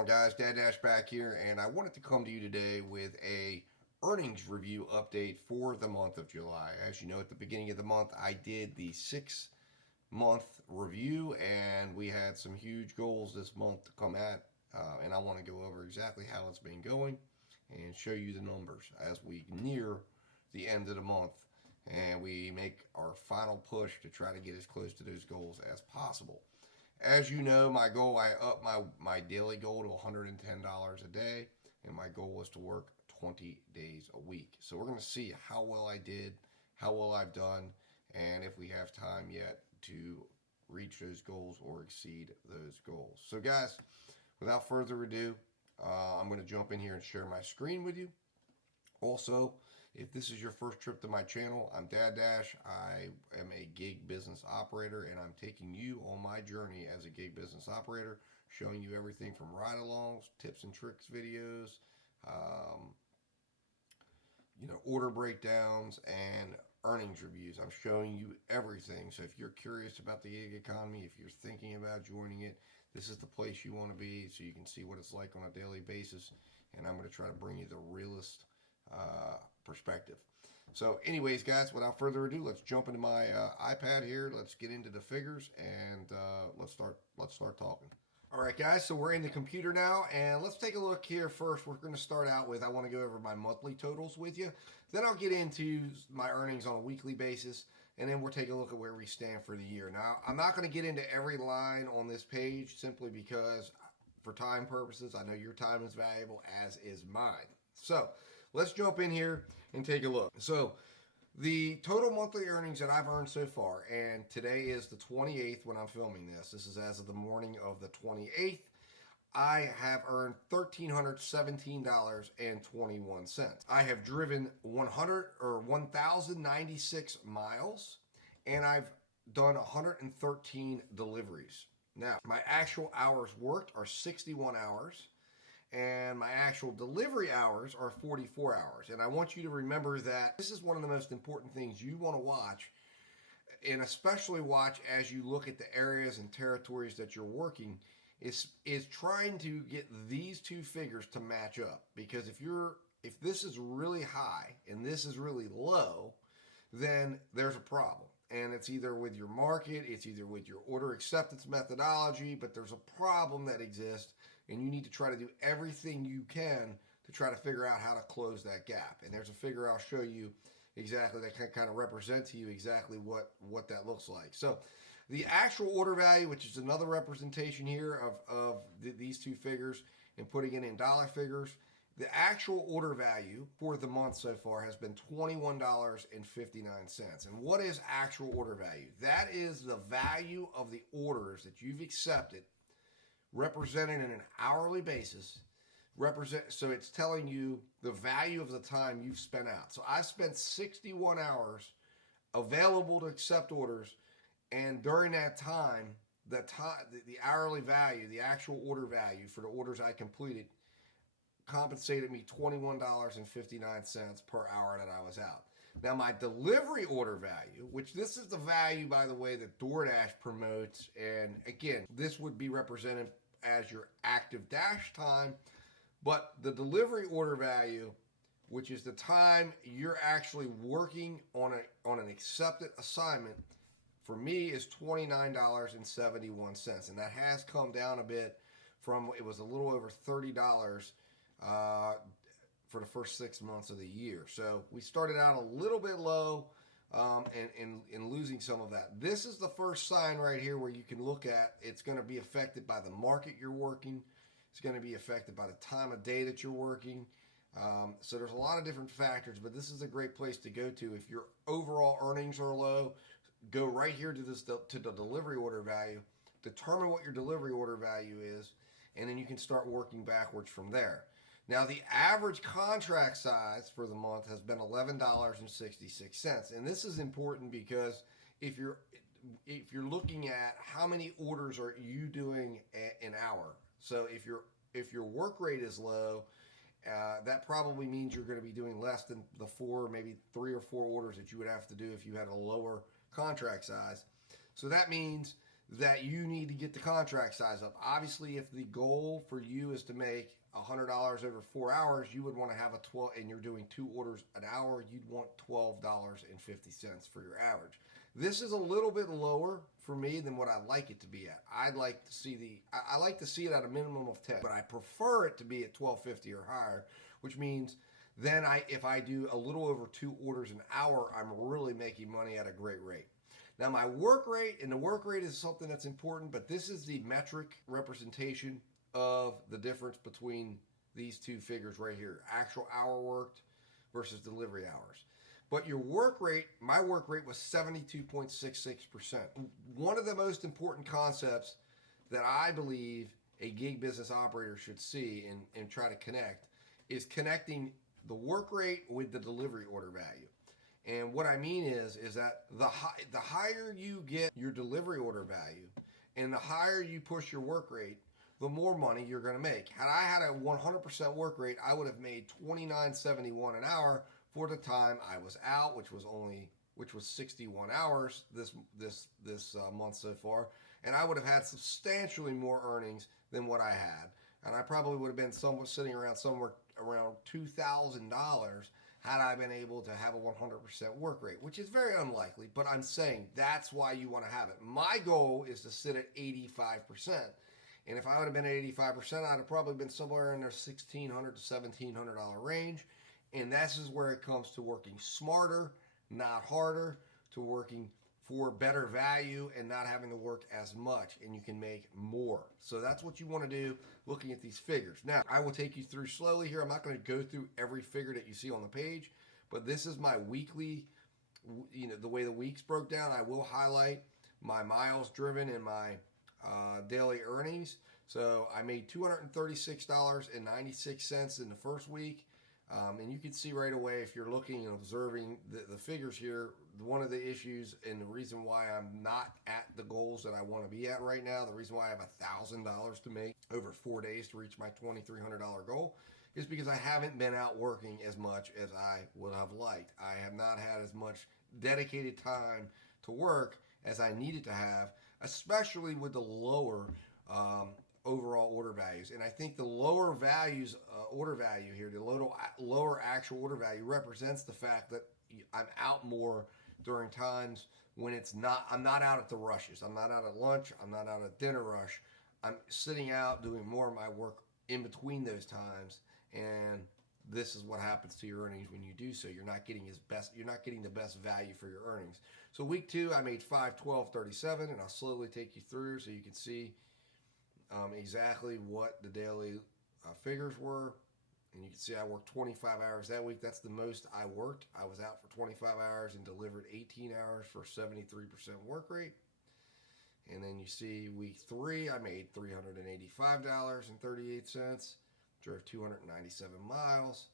on, guys? Dad Dash back here, and I wanted to come to you today with a earnings review update for the month of July. As you know, at the beginning of the month, I did the 6-month review, and we had some huge goals this month to come at, and I want to go over exactly how it's been going and show you the numbers as we near the end of the month and we make our final push to try to get as close to those goals as possible. As you know, my goal, I upped my daily goal to $110 a day, and my goal was to work 20 days a week. So we're going to see how well I did, how well I've done, and if we have time yet to reach those goals or exceed those goals. So guys, without further ado, I'm going to jump in here and share my screen with you. Also, if this is your first trip to my channel, I'm Dad Dash. I am a gig business operator, and I'm taking you on my journey as a gig business operator, showing you everything from ride-alongs, tips and tricks videos, order breakdowns, and earnings reviews. I'm showing you everything. So if you're curious about the gig economy, if you're thinking about joining it, this is the place you want to be so you can see what it's like on a daily basis. And I'm going to try to bring you the realest perspective. So anyways, guys, without further ado, let's jump into my iPad here. Let's get into the figures and let's start talking. All right, guys, so we're in the computer now, and let's take a look here first. We're going to start out with, I want to go over my monthly totals with you. Then I'll get into my earnings on a weekly basis, and then we'll take a look at where we stand for the year. Now, I'm not going to get into every line on this page simply because for time purposes, I know your time is valuable, as is mine. So let's jump in here and take a look. So the total monthly earnings that I've earned so far, and today is the 28th when I'm filming this. This is as of the morning of the 28th. I have earned $1,317.21. I have driven 1,096 miles, and I've done 113 deliveries. Now, my actual hours worked are 61 hours. And my actual delivery hours are 44 hours. And I want you to remember that this is one of the most important things you want to watch, and especially watch as you look at the areas and territories that you're working, is trying to get these two figures to match up. Because if this is really high and this is really low, then there's a problem. And it's either with your market, it's either with your order acceptance methodology, but there's a problem that exists, and you need to try to do everything you can to try to figure out how to close that gap. And there's a figure I'll show you exactly that can kind of represent to you exactly what that looks like. So the actual order value, which is another representation here of these two figures, and putting it in dollar figures, the actual order value for the month so far has been $21.59. And what is actual order value? That is the value of the orders that you've accepted, represented in an hourly basis. So it's telling you the value of the time you've spent out. So I spent 61 hours available to accept orders, and during that time, the hourly value, the actual order value for the orders I completed, compensated me $21.59 per hour that I was out. Now, my delivery order value, which this is the value, by the way, that DoorDash promotes, and again, this would be represented as your active dash time, but the delivery order value, which is the time you're actually working on an accepted assignment, for me is $29.71, and that has come down a bit from, it was a little over $30 for the first 6 months of the year. So we started out a little bit low and losing some of that. This is the first sign right here where you can look at it's going to be affected by the market you're working. It's going to be affected by the time of day that you're working. So there's a lot of different factors, but this is a great place to go to. If your overall earnings are low, go right here to the delivery order value, determine what your delivery order value is, and then you can start working backwards from there. Now, the average contract size for the month has been $11.66, and this is important because if you're looking at how many orders are you doing an hour, so if your work rate is low, that probably means you're going to be doing less than the 4, maybe 3 or 4 orders that you would have to do if you had a lower contract size. So that means that you need to get the contract size up. Obviously, if the goal for you is to make $100 over 4 hours, you would want to have a 12, and you're doing 2 orders an hour, you'd want $12.50 for your average. This is a little bit lower for me than what I like it to be at. I'd like to see I like to see it at a minimum of 10, but I prefer it to be at 12.50 or higher, which means then if I do a little over 2 orders an hour, I'm really making money at a great rate. Now my work rate, and the work rate is something that's important, but this is the metric representation of the difference between these two figures right here, actual hour worked versus delivery hours. But your work rate, my work rate was 72.66%. One of the most important concepts that I believe a gig business operator should see and try to connect is connecting the work rate with the delivery order value. And what I mean is that the higher you get your delivery order value and the higher you push your work rate, the more money you're going to make. Had I had a 100% work rate, I would have made $29.71 an hour for the time I was out, which was 61 hours this month so far, and I would have had substantially more earnings than what I had, and I probably would have been sitting around somewhere around $2,000 had I been able to have a 100% work rate, which is very unlikely, but I'm saying that's why you want to have it. My goal is to sit at 85%. And if I would have been at 85%, I'd have probably been somewhere in the $1,600 to $1,700 range. And this is where it comes to working smarter, not harder, to working for better value and not having to work as much, and you can make more. So that's what you want to do looking at these figures. Now, I will take you through slowly here. I'm not going to go through every figure that you see on the page, but this is my weekly, the way the weeks broke down. I will highlight my miles driven and my daily earnings. So I made $236.96 in the first week. And you can see right away, if you're looking and observing the figures here, one of the issues and the reason why I'm not at the goals that I want to be at right now, the reason why I have $1,000 to make over 4 days to reach my $2,300 goal, is because I haven't been out working as much as I would have liked. I have not had as much dedicated time to work as I needed to have, especially with the lower overall order values. And I think the lower values, order value here, the lower actual order value represents the fact that I'm out more during times when I'm not out at the rushes. I'm not out at lunch. I'm not out at dinner rush. I'm sitting out doing more of my work in between those times. And this is what happens to your earnings when you do so. You're not getting the best value for your earnings. So week 2, I made $512.37, and I'll slowly take you through so you can see exactly what the daily figures were. And you can see I worked 25 hours that week. That's the most I worked. I was out for 25 hours and delivered 18 hours for 73% work rate. And then you see week 3, I made $385.38, drove 297 miles.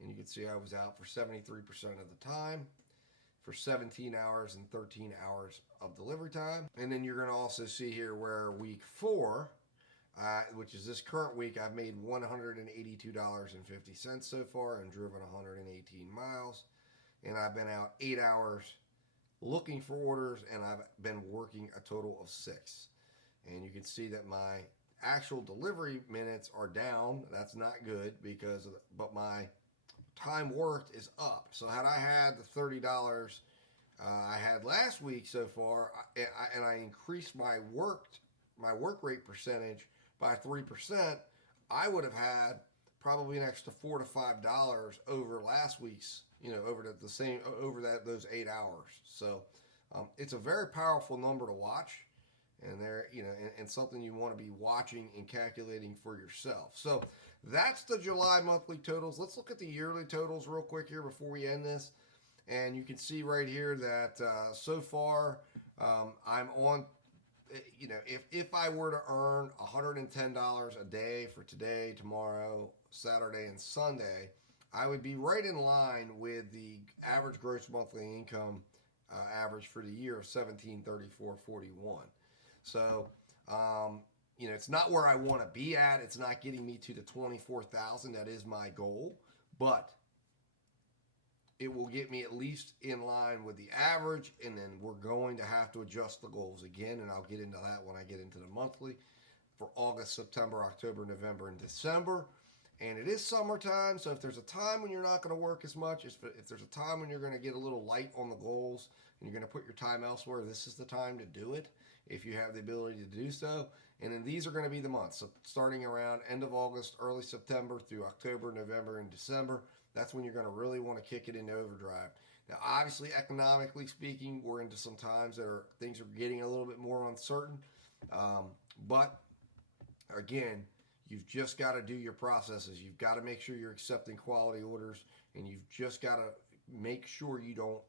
And you can see I was out for 73% of the time for 17 hours and 13 hours of delivery time. And then you're going to also see here where week 4, which is this current week, I've made $182.50 so far and driven 118 miles. And I've been out 8 hours looking for orders, and I've been working a total of 6. And you can see that my actual delivery minutes are down. That's not good but my time worked is up. So had I had the $30 I had last week so far, and I increased my work rate percentage by 3%, I would have had probably an extra $4 to $5 over last week's, over those 8 hours. So it's a very powerful number to watch, and and something you want to be watching and calculating for yourself. So that's the July monthly totals. Let's look at the yearly totals real quick here before we end this. And you can see right here that so far I'm on. If I were to earn $110 a day for today, tomorrow, Saturday, and Sunday, I would be right in line with the average gross monthly income average for the year of $1,734.41. So, it's not where I want to be at. It's not getting me to the $24,000. That is my goal, but it will get me at least in line with the average, and then we're going to have to adjust the goals again, and I'll get into that when I get into the monthly for August, September, October, November, and December. And it is summertime, so if there's a time when you're not going to work as much, if there's a time when you're going to get a little light on the goals and you're going to put your time elsewhere, this is the time to do it if you have the ability to do so. And then these are going to be the months. So starting around end of August, early September through October, November, and December, that's when you're going to really want to kick it into overdrive. Now, obviously, economically speaking, we're into some times that things are getting a little bit more uncertain. But again, you've just got to do your processes. You've got to make sure you're accepting quality orders, and you've just got to make sure you don't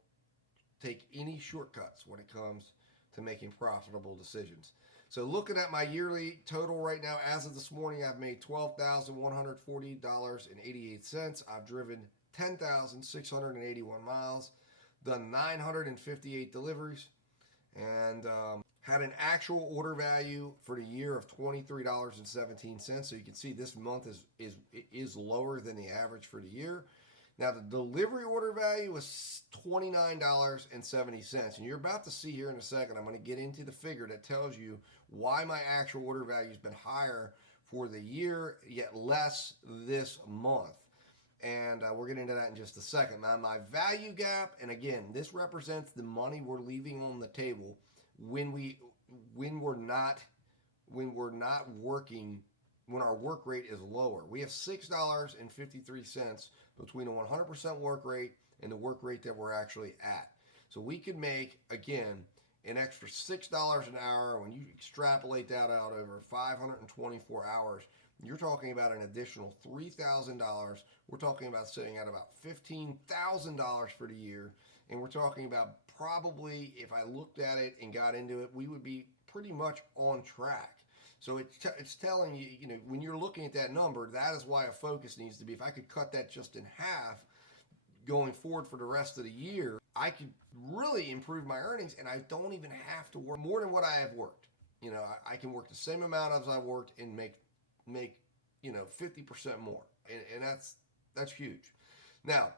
take any shortcuts when it comes to making profitable decisions. So looking at my yearly total right now, as of this morning, I've made $12,140.88. I've driven 10,681 miles, done 958 deliveries, and had an actual order value for the year of $23.17. So you can see this month is lower than the average for the year. Now the delivery order value was $29.70. And you're about to see here in a second, I'm going to get into the figure that tells you why my actual order value has been higher for the year, yet less this month. And we're getting into that in just a second. Now my value gap, and again, this represents the money we're leaving on the table when we're not working, when our work rate is lower. We have $6.53 between a 100% work rate and the work rate that we're actually at. So we could make, again, an extra $6 an hour. When you extrapolate that out over 524 hours, you're talking about an additional $3,000. We're talking about sitting at about $15,000 for the year. And we're talking about probably, if I looked at it and got into it, we would be pretty much on track. So it's telling you, when you're looking at that number, that is why a focus needs to be. If I could cut that just in half going forward for the rest of the year, I could really improve my earnings, and I don't even have to work more than what I have worked. I can work the same amount as I worked and make 50% more, and that's huge. Now,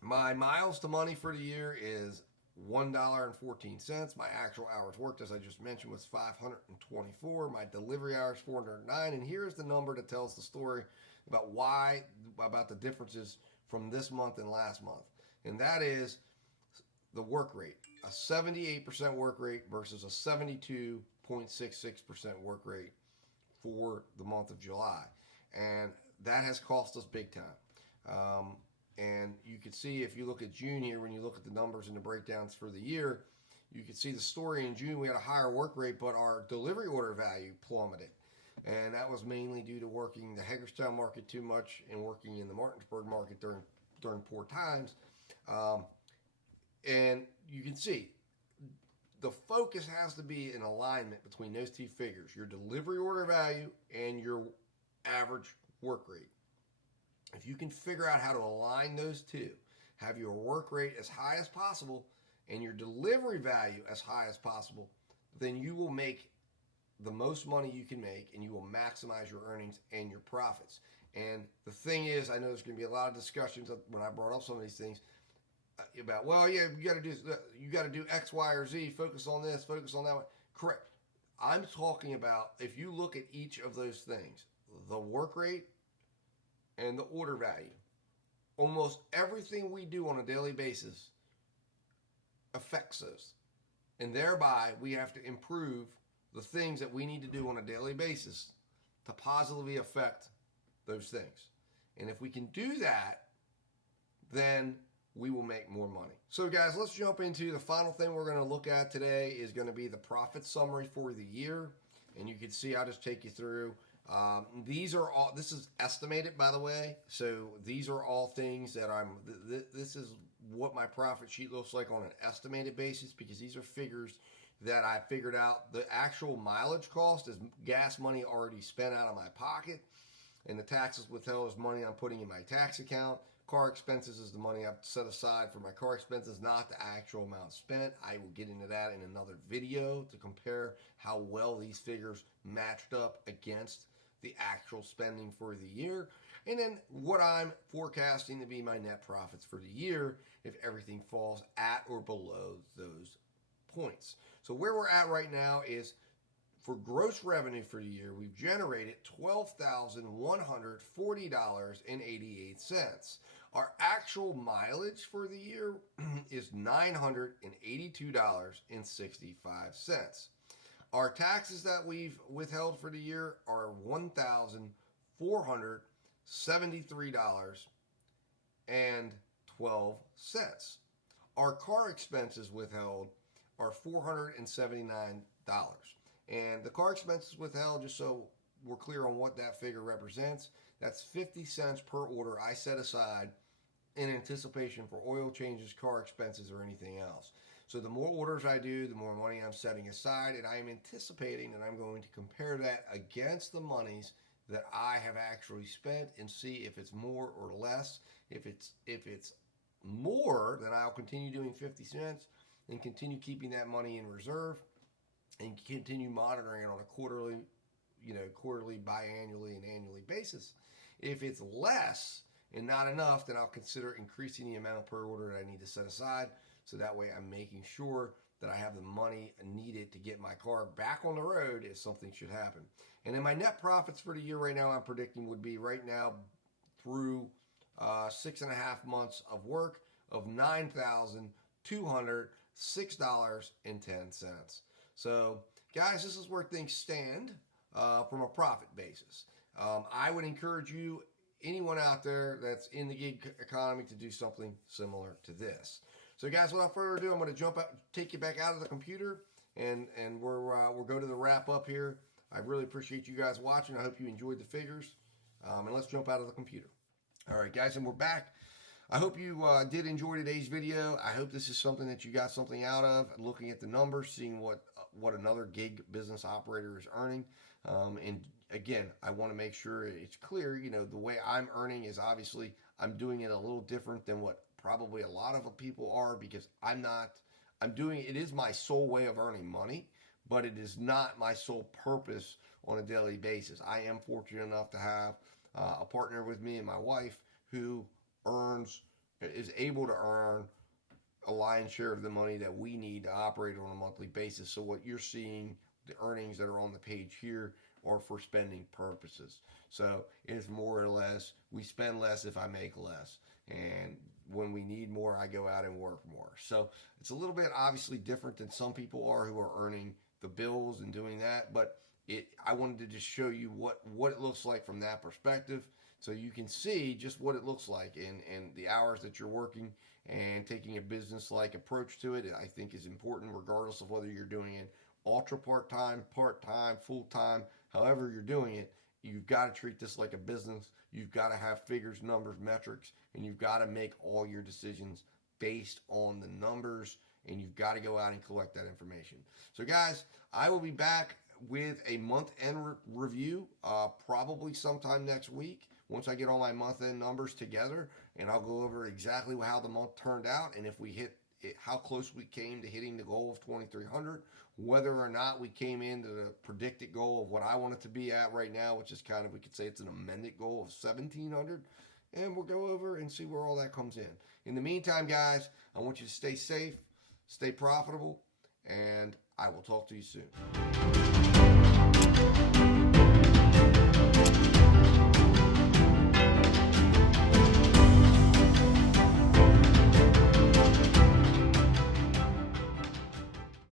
my miles to money for the year is $1.14. My actual hours worked, as I just mentioned, was 524. My delivery hours 409. And here's the number that tells the story about the differences from this month and last month. And that is the work rate. A 78% work rate versus a 72.66% work rate for the month of July. And that has cost us big time. And you can see, if you look at June here, when you look at the numbers and the breakdowns for the year, you can see the story. In June, we had a higher work rate, but our delivery order value plummeted. And that was mainly due to working the Hagerstown market too much and working in the Martinsburg market during poor times. And you can see the focus has to be in alignment between those two figures, your delivery order value and your average work rate. If you can figure out how to align those two, have your work rate as high as possible and your delivery value as high as possible, then you will make the most money you can make, and you will maximize your earnings and your profits. And the thing is, I know there's going to be a lot of discussions when I brought up some of these things about, well, yeah, you got to do X, Y, or Z. Focus on this, focus on that one. Correct. I'm talking about, if you look at each of those things, the work rate and the order value, almost everything we do on a daily basis affects those. And thereby, we have to improve the things that we need to do on a daily basis to positively affect those things. And if we can do that, then we will make more money. So guys, let's jump into the final thing we're going to look at today is going to be the profit summary for the year. And you can see, I'll just take you through. This is estimated, by the way. So these are all things that this is what my profit sheet looks like on an estimated basis, because these are figures that I figured out. The actual mileage cost is gas money already spent out of my pocket, and the taxes withheld is money I'm putting in my tax account. Car expenses is the money I've set aside for my car expenses, not the actual amount spent. I will get into that in another video to compare how well these figures matched up against the actual spending for the year. and then what I'm forecasting to be my net profits for the year if everything falls at or below those points. So where we're at right now is for gross revenue for the year, we've generated $12,140.88. Our actual mileage for the year is $982.65. Our taxes that we've withheld for the year are $1,473.12. Our car expenses withheld are $479. And the car expenses withheld, just so we're clear on what that figure represents, that's 50 cents per order I set aside in anticipation for oil changes, car expenses, or anything else. So the more orders I do, the more money I'm setting aside, and I am anticipating that I'm going to compare that against the monies that I have actually spent and see if it's more or less. If it's more, then I'll continue doing 50 cents and continue keeping that money in reserve and continue monitoring it on a quarterly, biannually, and annually basis. If it's less and not enough, then I'll consider increasing the amount per order that I need to set aside. So that way I'm making sure that I have the money needed to get my car back on the road if something should happen. And then my net profits for the year right now I'm predicting would be right now through 6.5 months of work of $9,206.10. So guys, this is where things stand from a profit basis. I would encourage you, anyone out there that's in the gig economy, to do something similar to this. So guys, without further ado, I'm going to take you back out of the computer, and we'll go to the wrap up here. I really appreciate you guys watching. I hope you enjoyed the figures, and let's jump out of the computer. All right, guys, and we're back. I hope you did enjoy today's video. I hope this is something that you got something out of, looking at the numbers, seeing what another gig business operator is earning. And again, I want to make sure it's clear, the way I'm earning is obviously I'm doing it a little different than what probably a lot of people are, because it is my sole way of earning money, but it is not my sole purpose on a daily basis. I am fortunate enough to have a partner with me and my wife who is able to earn a lion's share of the money that we need to operate on a monthly basis. So what you're seeing, the earnings that are on the page here, are for spending purposes. So it's more or less, we spend less if I make less. And when we need more, I go out and work more. So it's a little bit obviously different than some people are who are earning the bills and doing that. But I wanted to just show you what it looks like from that perspective, so you can see just what it looks like and the hours that you're working, and taking a business-like approach to it, I think, is important, regardless of whether you're doing it ultra part-time, full-time, however you're doing it. You've got to treat this like a business. You've got to have figures, numbers, metrics, and you've got to make all your decisions based on the numbers, and you've got to go out and collect that information. So guys, I will be back with a month-end review probably sometime next week, once I get all my month-end numbers together, and I'll go over exactly how the month turned out, and if we hit it, how close we came to hitting the goal of 2,300, whether or not we came into the predicted goal of what I want it to be at right now, which is kind of, we could say it's an amended goal of 1,700, and we'll go over and see where all that comes in. In the meantime, guys, I want you to stay safe, stay profitable, and I will talk to you soon.